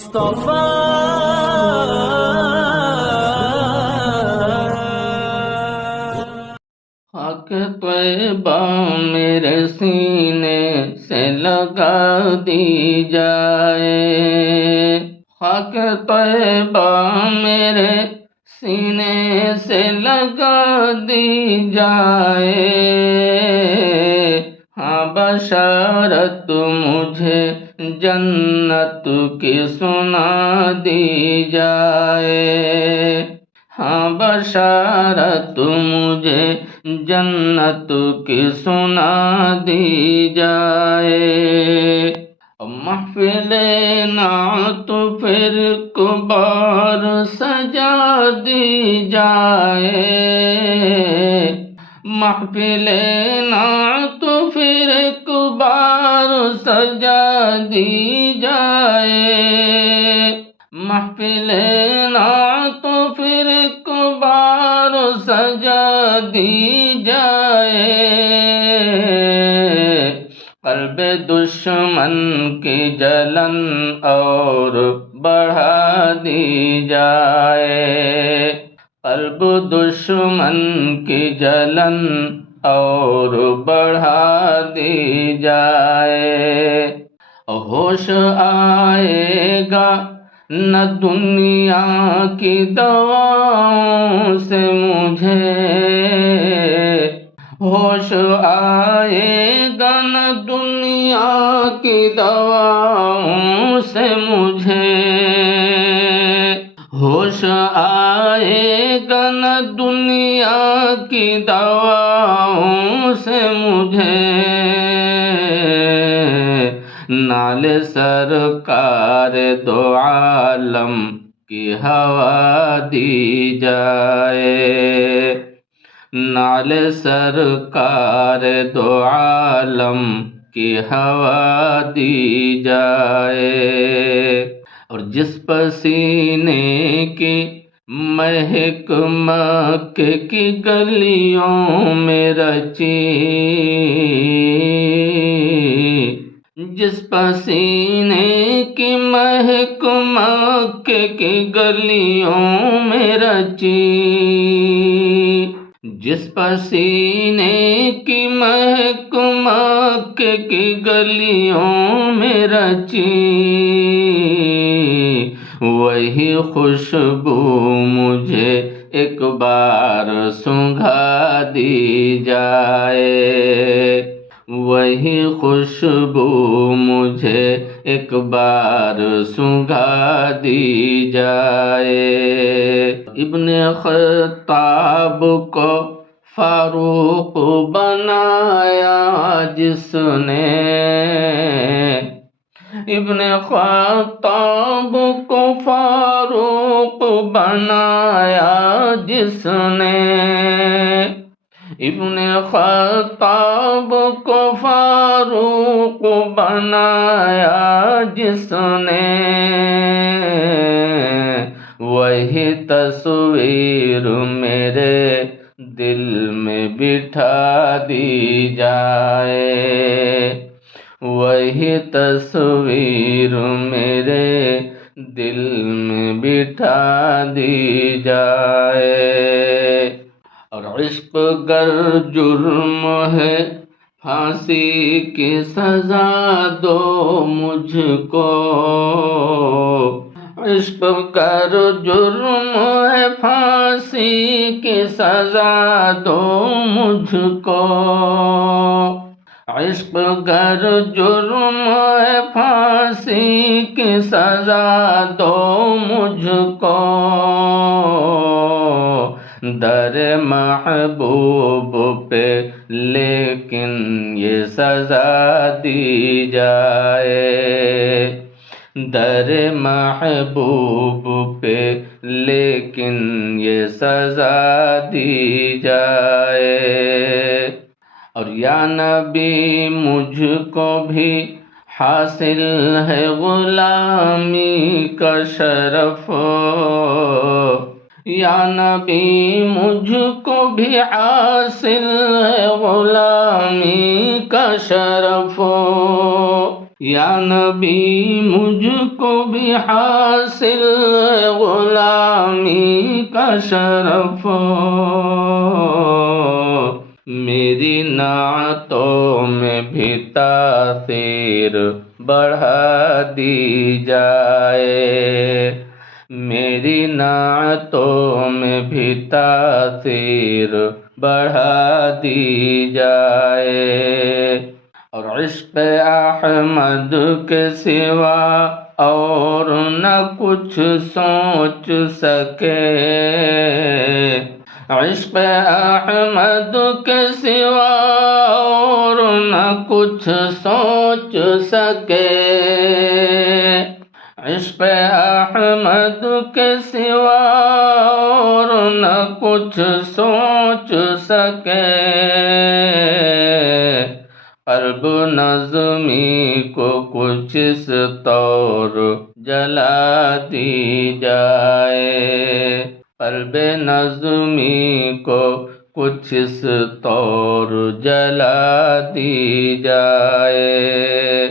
مصطفیٰ خاک طیبہ میرے سینے سے لگا دی جائے، خاک طیبہ میرے سینے سے لگا دی جائے، ہاں بشارت مجھے جنت کی سنا دی جائے، ہاں بشارت مجھے جنت کی سنا دی جائے، محفل نعت پھر کبار سجا دی جائے، محفل نعت پھر کبار سجا دی جائے، محفل نعت پھر کبار سجا دی جائے، قلب دشمن کی جلن اور بڑھا دی جائے، قلب دشمن کی جلن اور بڑھا دی جائے، ہوش آئے گا نہ دنیا کی دواؤں سے مجھے، ہوش آئے گا نہ دنیا کی دواؤں سے مجھے، ہوش آئے گا نہ دنیا کی دواؤں سے مجھے، نال سرکار دو عالم کی ہوا دی جائے، نال سرکار دو عالم کی ہوا دی جائے، اور جس پسینے کی مہک مکے کی گلیوں میں رچی، جس پسینے کی مہک مکے کی گلیوں میں رچی، جس پسینے کی مہک مکے کی گلیوں میں رچی، وہی خوشبو مجھے ایک بار سونگھا دی جائے، وہی خوشبو مجھے ایک بار سونگھا دی جائے، ابن خطاب کو فاروق بنایا جس نے، ابن خطاب کو فاروق بنایا جس نے، ابن خطاب کو فاروق بنایا جس نے، وہی تصویر میرے دل میں بٹھا دی جائے، وہی تصویر میرے دل میں بٹھا دی جائے، اور عشق گر جرم ہے پھانسی کی سزا دو مجھ کو، عشق گر جرم ہے پھانسی کی سزا دو مجھ کو، عشق گر جرم ہے پھانسی کی سزا دو مجھ کو، در محبوب پہ لیکن یہ سزا دی جائے، در محبوب پہ لیکن یہ سزا دی جائے، اور یا نبی مجھ کو بھی حاصل ہے غلامی کا شرف، یا نبی مجھ کو بھی حاصل ہے غلامی کا شرف، یا نبی مجھ کو بھی حاصل غلامی کا شرف، میری نعتوں میں بھی تاثیر بڑھا دی جائے، میری نعتوں میں بھی تاثیر بڑھا دی جائے، اور عشق احمد کے سوا اور نہ کچھ سوچ سکے، عشق احمد کے سوا اور نہ کچھ سوچ سکے، عشق احمد کے سوا اور نہ کچھ سوچ سکے، قلب نظمی کو کچھ اس طور جلا دی جائے، قلب نظمی کو کچھ اس طور جلا دی جائے۔